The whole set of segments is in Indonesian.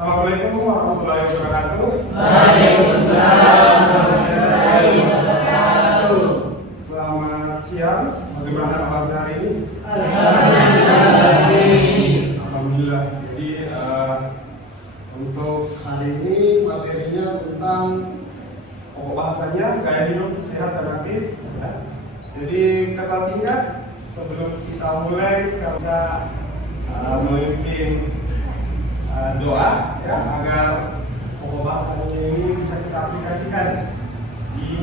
Assalamualaikum warahmatullahi wabarakatuh. Waalaikumsalam warahmatullahi wabarakatuh. Selamat siang. Bagaimana kabar hari ini? Alhamdulillah. Jadi untuk hari ini materinya tentang pokok bahasanya gaya hidup sehat dan aktif. Ya. Jadi kata tingkat sebelum kita mulai kita memimpin doa ya agar pokok bahasanya ini bisa kita aplikasikan di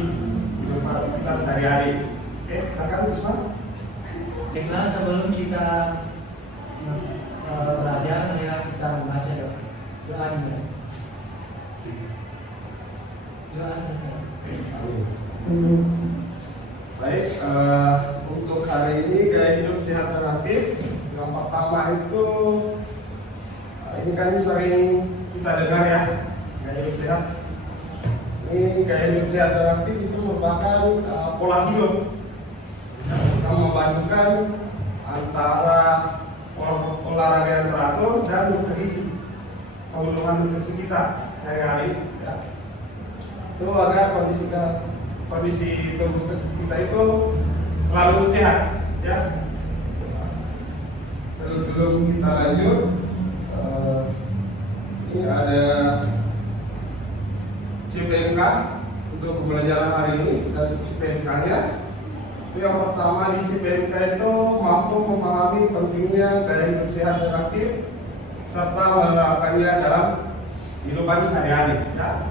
kehidupan kita sehari-hari. Oke, silakan Usman. Baiklah, sebelum kita belajar, marilah kita membaca doa ini. Doa selesai. Baik, untuk hari ini gaya hidup sehat dan aktif. Yang pertama itu ini kan sering kita dengar ya, gaya hidup sehat. Ini gaya hidup sehat dan aktif itu merupakan pola hidup yang memadukan antara olahraga yang teratur dan nutrisi, pemenuhan nutrisi kita sehari-hari. Ya. Itu agar kondisi tubuh kita itu selalu sehat. Ya. Sebelum kita lanjut, ini ada CPNK untuk pembelajaran hari ini. Dari CPNK-nya, itu yang pertama di CPNK itu mampu memahami pentingnya gaya hidup sehat dan aktif serta menerapkannya dalam kehidupan sehari-hari. Ya.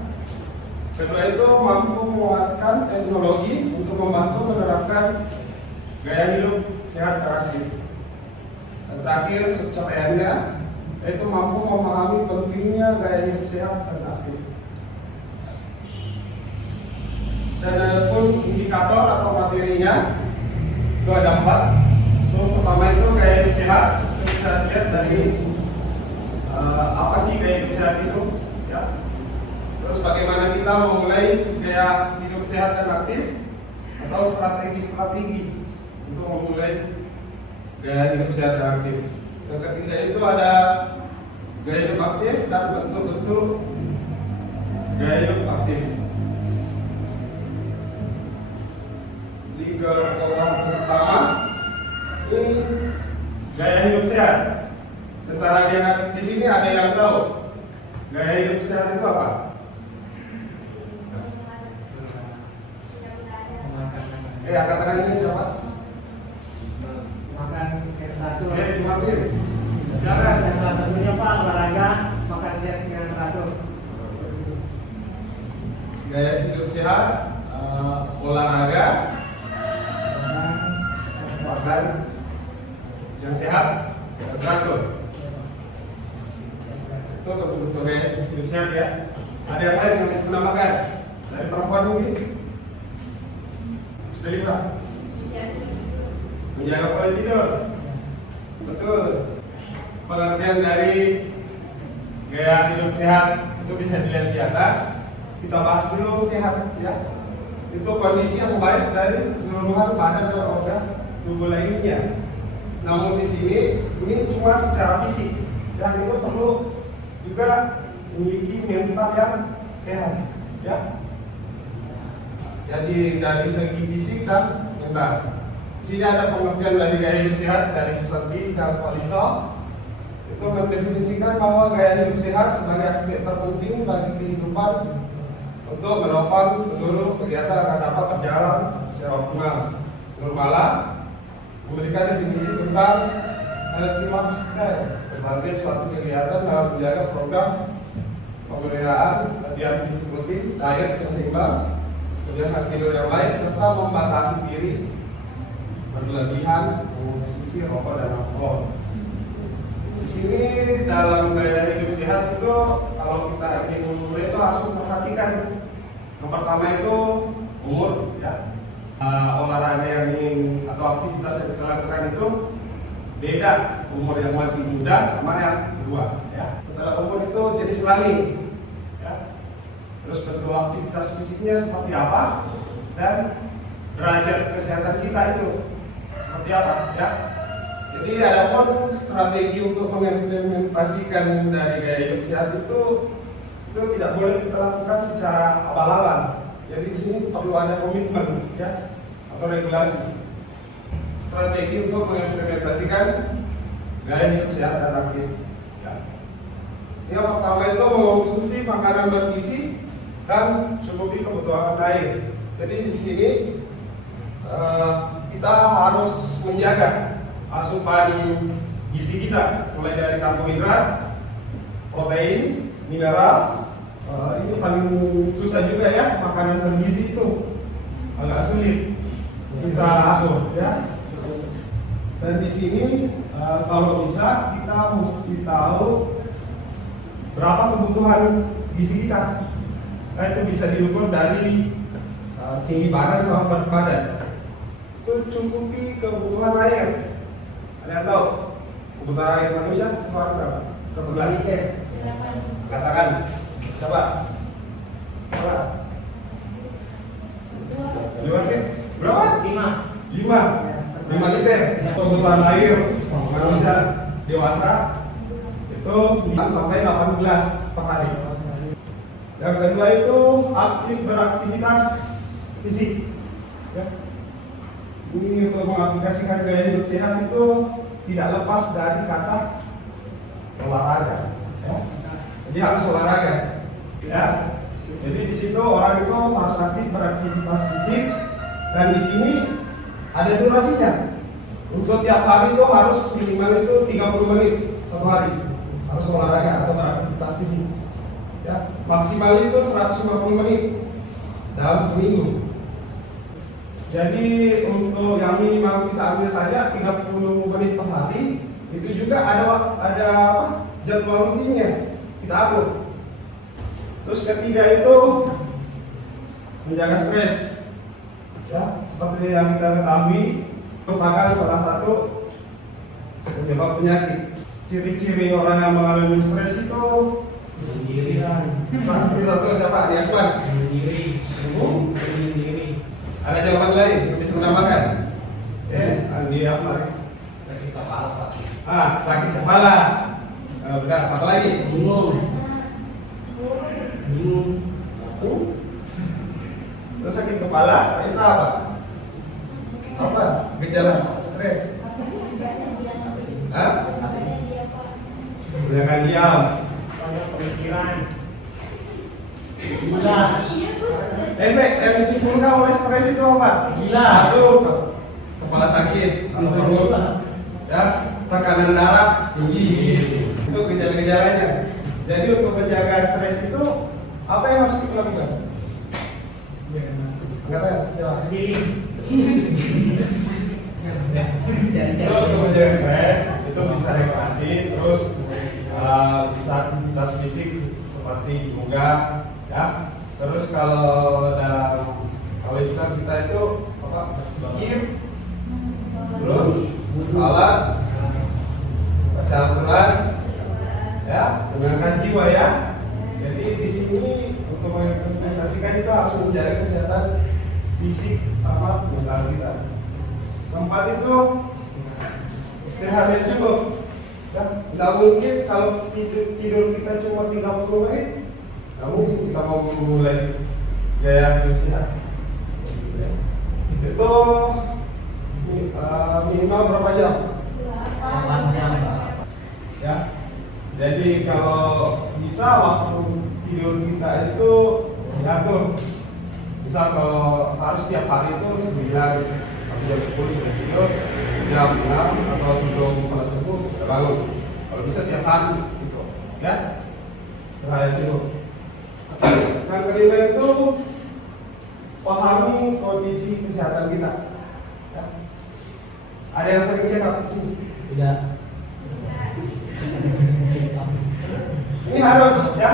Kedua itu mampu menguatkan teknologi untuk membantu menerapkan gaya hidup sehat dan aktif. Dan terakhir capaiannya yaitu mampu memahami pentingnya gaya hidup sehat dan aktif. Dan ada pun indikator atau materinya itu ada 4. Itu pertama itu gaya hidup sehat. Kita bisa lihat dari apa sih gaya hidup sehat itu? Ya. Terus bagaimana kita memulai gaya hidup sehat dan aktif atau strategi-strategi untuk memulai gaya hidup sehat dan aktif. Yang ketiga itu ada gaya hidup aktif dan bentuk-bentuk gaya hidup aktif. Di golongan pertama ini gaya hidup sehat. Tentara yang di sini ada yang tahu gaya hidup sehat itu apa? Angkat tangan ini siapa? Makan teratur. Mampir. Jangan, salah satunya Pak, olahraga, makan sehat dengan teratur. Gaya hidup sehat, olahraga, makan yang sehat, dan teratur. Itu betul-betul gaya hidup sehat ya. Ada yang lain yang bisa menambahkan? Dari perempuan mungkin? Dari Pak? Menjaga pola tidur. Betul. Pengertian dari gaya hidup sehat itu bisa dilihat di atas. Kita bahas dulu sehat ya. Itu kondisi yang baik dari keseluruhan badan dan organ tubuh lainnya. Namun di sini ini cuma secara fisik. Yang itu perlu juga memiliki mental yang sehat ya. Jadi dari segi fisik dan mental. Di sini ada pengertian dari gaya hidup sehat dari Susanti dan Polisa. Itu mendefinisikan bahwa gaya hidup sehat sebagai aspek terpenting bagi kehidupan untuk menopang seluruh kegiatan agar dapat berjalan secara optimal. Nurmala memberikan definisi tentang healthy lifestyle sebagai suatu kegiatan dalam menjaga program pemeliharaan latihan fisik rutin, diet yang seimbang, kebiasaan tidur yang baik, serta membatasi diri berlebihan mengonsumsi rokok dan alkohol. Di sini dalam gaya hidup sehat itu kalau kita ingin memulai itu harus memperhatikan yang pertama itu umur ya. Olahraga yang ingin atau aktivitas yang kita lakukan itu beda umur yang masih muda sama yang tua ya. Setelah umur itu jenis kelamin ya. Terus bentuk aktivitas fisiknya seperti apa dan derajat kesehatan kita itu seperti apa ya. Jadi ada pun strategi untuk mengimplementasikan dari gaya hidup sehat itu tidak boleh kita lakukan secara abal-abal. Jadi di sini perlu ada komitmen ya atau regulasi. Strategi untuk mengimplementasikan gaya hidup sehat dan aktif. Ya. Yang pertama itu mengonsumsi makanan bergizi dan cukupi kebutuhan air. Jadi di sini kita harus menjaga asupan gizi kita, mulai dari karbohidrat, protein, mineral. Ini paling susah juga ya, makanan bergizi itu agak sulit kita atur ya. Dan di sini kalau bisa kita mesti tahu berapa kebutuhan gizi kita. Nah, itu bisa diukur dari tinggi badan sama berat badan. Itu cukupi kebutuhan air. Ada yang tahu kebutuhan air manusia sekarang berapa? Berapa? Katakan, coba. Berapa? 5 berapa? 5 liter. Kebutuhan air manusia dewasa itu 5 sampai 8 gelas per hari. Yang kedua itu aktif beraktivitas fisik. Ya. Ini untuk mengaplikasikan gaya hidup sehat itu tidak lepas dari kata olahraga. Ya. Jadi harus olahraga. Ya. Jadi di situ orang itu harus aktif beraktivitas fisik dan di sini ada durasinya. Untuk tiap hari itu harus minimal itu 30 menit satu hari harus olahraga atau beraktivitas fisik. Ya, maksimal itu 150 menit dalam seminggu. Jadi untuk yang minimal kita ambil saja 30 menit per hari, itu juga ada jadwal rutinnya kita atur. Terus ketiga itu menjaga stres. Ya, seperti yang kita ketahui merupakan salah satu penyebab penyakit. Ciri-ciri orang yang mengalami stres itu Sendirian. kita tahu siapa? Diasman. Sendiri. Ada jawaban lain yang bisa menambahkan? Andi apa? Sakit kepala, Pak. Sakit kepala. Benar. Apa lagi? Bingung. Terus sakit kepala, bisa apa? Apa? Gejala stres. Kebanyakan diam. Banyak pemikiran. Gila. Efek yang ditimbulkan oleh stres itu apa? Gila. Satu, kepala sakit, perut, ya, tekanan darah tinggi. Itu gejala-gejalanya. Jadi untuk menjaga stres itu apa yang harus kita lakukan? Jawab. Sendiri. Itu untuk menjaga stres itu bisa rekreasi, terus bisa aktivitas fisik seperti yoga, ya. Terus kalau Islam kita itu apa? Berzikir, terus salat, baca Al-Quran, ya, menenangkan jiwa ya. Jadi di sini untuk mengimplementasikan itu harus menjaga kesehatan fisik sama mental kita. Keempat itu istirahat yang cukup. Ya, nggak mungkin kalau tidur kita cuma 30 menit, nggak mungkin kita mau memulai gaya hidup sehat. Itu minimal berapa jam? 8 jam. Ya. Jadi kalau bisa waktu tidur kita itu diatur. Misal kalau harus tiap hari itu 9 atau jam 10 sudah tidur, jam 6 atau sebelum salat subuh sudah bangun. Kalau bisa tiap hari gitu, ya. Istirahat dulu. Yang kelima itu pahami kondisi kesehatan kita. Ya. Ada yang sering check up di sini? Tidak. Ini harus ya,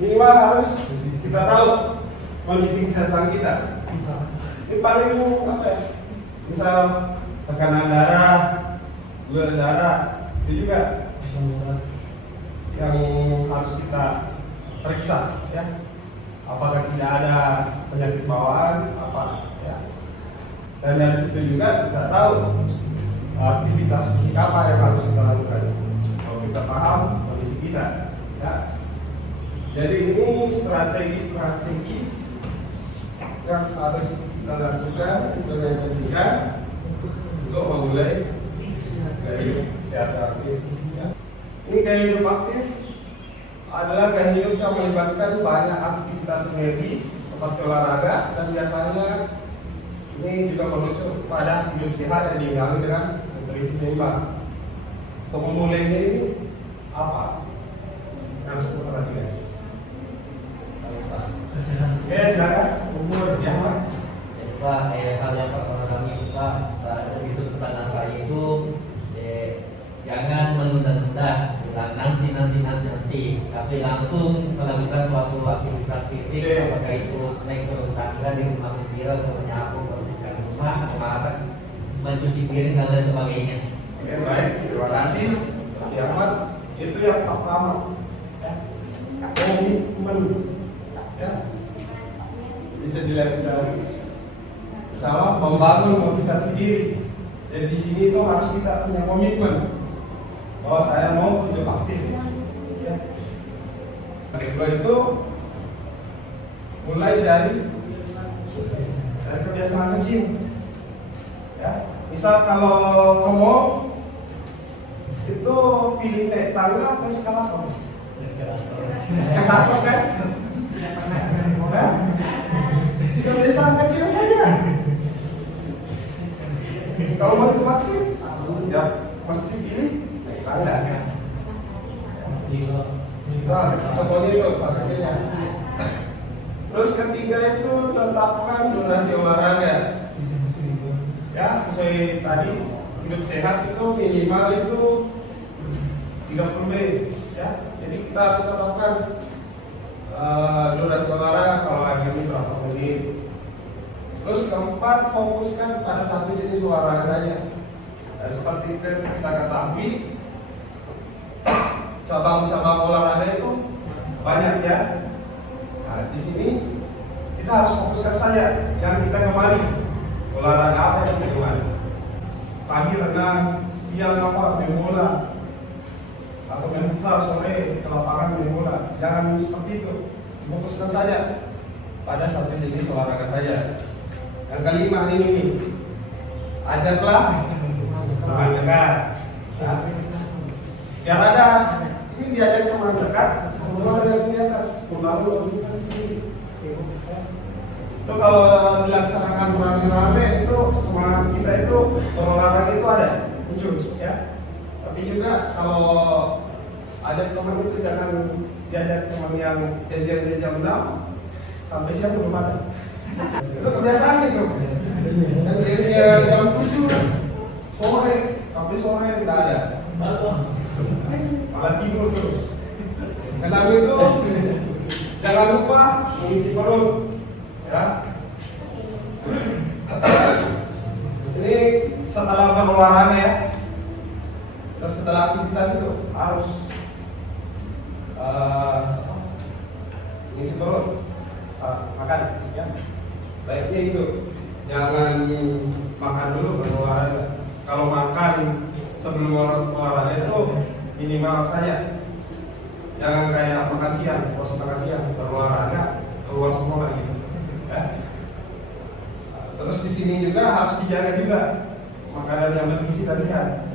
minimal harus kita tahu kondisi kesehatan kita. Ini paling apa ya? Misal tekanan darah, gula darah, itu juga yang harus kita periksa ya. Apakah tidak ada penyakit bawaan apa ya. Dan dari situ juga kita tahu aktivitas fisik apa yang harus kita lakukan kalau kita paham kondisi kita, ya. Jadi ini strategi yang harus kita lakukan, implementasikan untuk memulai gaya hidup sehat dan aktif, ya. Ini gaya hidup aktif adalah gaya hidup yang melibatkan banyak aktivitas energi seperti olahraga, dan biasanya ini juga merujuk pada hidup sehat yang diimbangi dengan nutrisi seimbang. Untuk memulainya ini apa yang harus kita perhatikan? Oke, silakan. Umur ya, Pak. Pak, hal yang pertama kami Pak, dari sudut pandang saya itu jangan menunda-nunda, bukan nanti, tapi langsung melakukan suatu aktivitas fisik, apakah itu naik turun tangga di rumah sendiri, atau menyapu, bersihkan rumah, atau masak, mencuci piring dan lain sebagainya. Oke, baik, terima kasih. Ya, Ahmad, itu yang pertama, ya. Komitmen, ya. Bisa dilihat dari sama membangun motivasi diri. Jadi di sini itu harus kita punya komitmen bahwa saya mau hidup aktif. Ya. Kedua itu mulai dari kebiasaan kecil. Ya, misal kalau ke mall itu pilih naik tangga atau eskalator? Eskalator kan? Ya? Kebiasaan kecil saja. Kalau mau hidup aktif, ya pasti pilih naik tangga. Contohnya itu Pak kecilnya. Terus ketiga itu tetapkan durasi olahraga. Ya, sesuai tadi hidup sehat itu minimal itu 30 menit, ya. Jadi kita harus tetapkan durasi olahraga kalau hari ini berapa menit. Terus keempat, fokuskan pada satu jenis olahraga saja. Seperti kita ketahui, cabang-cabang olahraga itu banyak, ya. Nah, di sini kita harus fokuskan saja yang kita gemari. Olahraga apa yang kita gemari? Pagi renang, siang apa? Main bola, atau main futsal, sore ke lapangan main bola. Jangan seperti itu. Fokuskan saja pada satu jenis olahraga saja. Yang kelima ini nih, ajaklah teman dekat. Ya. Biar ada ini diajak teman dekat, kemudian ada di atas, lalu kita sendiri. Itu kalau dilaksanakan rame-rame itu semangat kita itu berolahraga itu ada muncul, ya. Tapi juga kalau ada teman itu jangan diajak teman yang janjian jam 6 sampai siang belum ada. Itu kebiasaan itu. Dan dia jam 7 sore sampai sore tidak ada. Malah tidur terus. Karena itu jangan lupa mengisi perut. Ya. Ini setelah berolahraga, ya. Terus setelah aktivitas itu harus mengisi perut saat makan, ya. Baiknya itu jangan makan dulu baru olahraga. Kalau makan sebelum olahraga itu minimal saja. Jangan kayak makan siang, porsi makan siang berolahraga keluar semua lagi. Ya. Terus di sini juga harus dijaga juga makanan yang bergizi tadi, kan.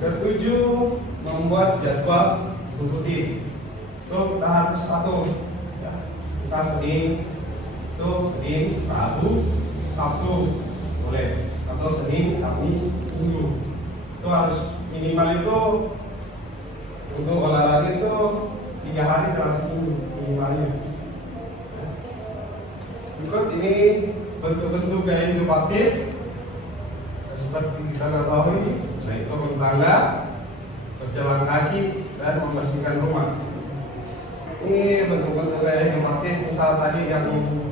Ketujuh, membuat jadwal rutin. Itu kita harus atur. Ya. Misal Senin, itu Senin, Rabu, Sabtu boleh, atau Senin, Kamis, Minggu. Itu harus minimal itu untuk olahraga itu 3 hari dalam seminggu minimalnya. Berikut ini bentuk-bentuk gaya hidup aktif seperti kita ketahui, naik turun tangga, berjalan kaki, dan membersihkan rumah. Ini bentuk-bentuk gaya hidup aktif. Misal tadi yang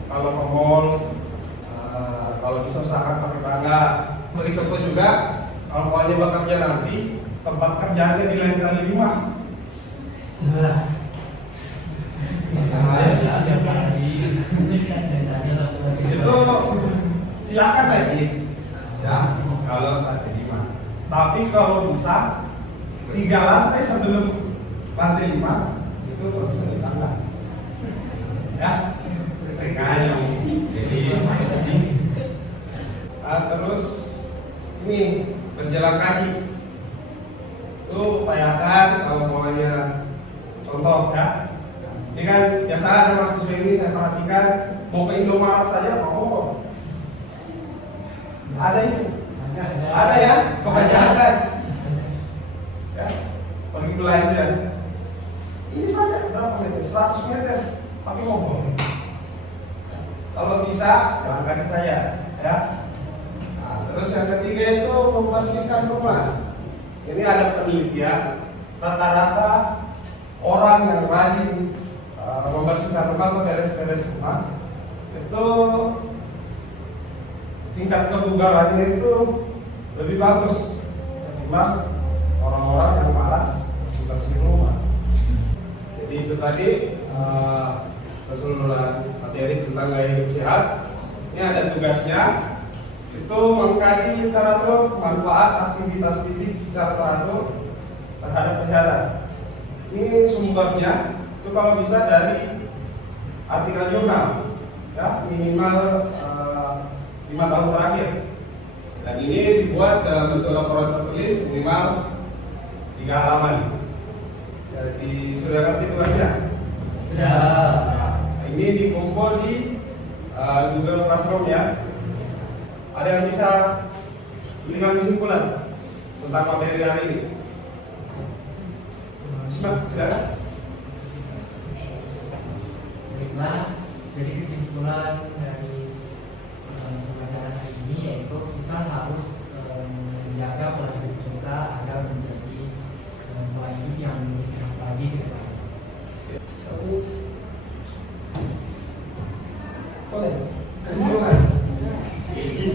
kalau ke mall, kalau bisa usahakan pakai tangga. Sebagai contoh juga, kalau maunya bekerja nanti, tempat kerjanya di lain kali rumah. Itu silakan lagi, ya. kalau lantai 5. Tapi kalau bisa 3 lantai sebelum lantai 5 itu bisa ditambah. Ya, setengahnya mungkin. Jadi terus ini berjalan kaki. Itu upayakan kalau maunya contoh ya. Ini kan biasa ada mahasiswa ini saya perhatikan mau ke Indomaret saja mau. Ada itu. Ada ya, kebanyakan. Ya, pergi belanja. Ini saja berapa meter? 100 meter pakai mobil. Kalau bisa jalan kaki saya, ya. Nah, terus yang ketiga itu membersihkan rumah. Ini ada penelitian rata-rata orang yang rajin membersihkan rumah atau beres-beres rumah itu tingkat kebugarannya itu lebih bagus ketimbang orang-orang yang malas bersih rumah. Jadi itu tadi keseluruhan materi tentang gaya hidup sehat. Ini ada tugasnya, itu mengkaji literatur manfaat aktivitas fisik secara teratur terhadap kesehatan. Ini sumbernya itu kalau bisa dari artikel jurnal, ya minimal 5 tahun terakhir. Dan ini dibuat dalam bentuk laporan tertulis minimal 3 halaman. Jadi sudah ngerti tugasnya? Sudah. Nah, ini dikumpul di Google Classroom ya. Ada yang bisa 5 kesimpulan tentang materi hari ini? Silakan. Baiklah, jadi kesimpulan dari pembelajaran hari ini yaitu kita harus menjaga pola hidup kita agar menjadi pola hidup yang lebih sehat lagi ke depan. Boleh. Kesimpulan. Jadi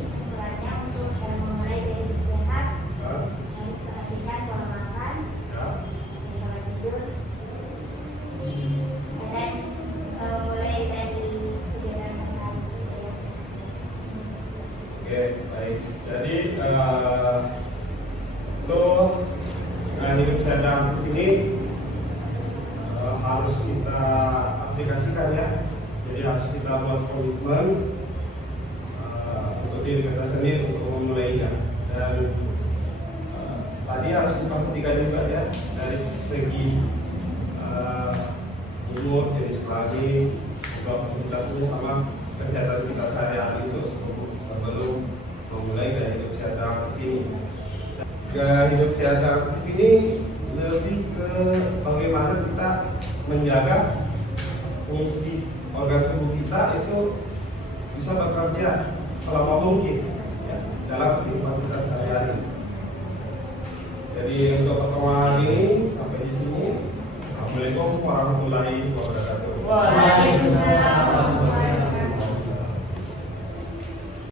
kesimpulannya untuk memulai gaya hidup sehat harus perhatikan pola makan, pola tidur, dan mulai dari kegiatan sehari-hari. Oke, baik. Jadi untuk gaya hidup sehat ini harus kita aplikasikan ya. Jadi harus kita buat komitmen untuk diri kita sendiri untuk memulainya. Dan tadi harus diperhatikan juga ya dari segi umur, jenis kelamin, juga fasilitasnya sama kesehatan kita sehari-hari itu sebelum memulai gaya hidup sehat yang aktif ini. Gaya hidup sehat yang aktif ini lebih ke bagaimana kita menjaga fungsi organ tubuh kita itu bisa bekerja selama mungkin ya, dalam kehidupan kita sehari-hari. Jadi untuk pertemuan ini sampai di sini. Assalamualaikum warahmatullahi wabarakatuh. Waalaikumsalam.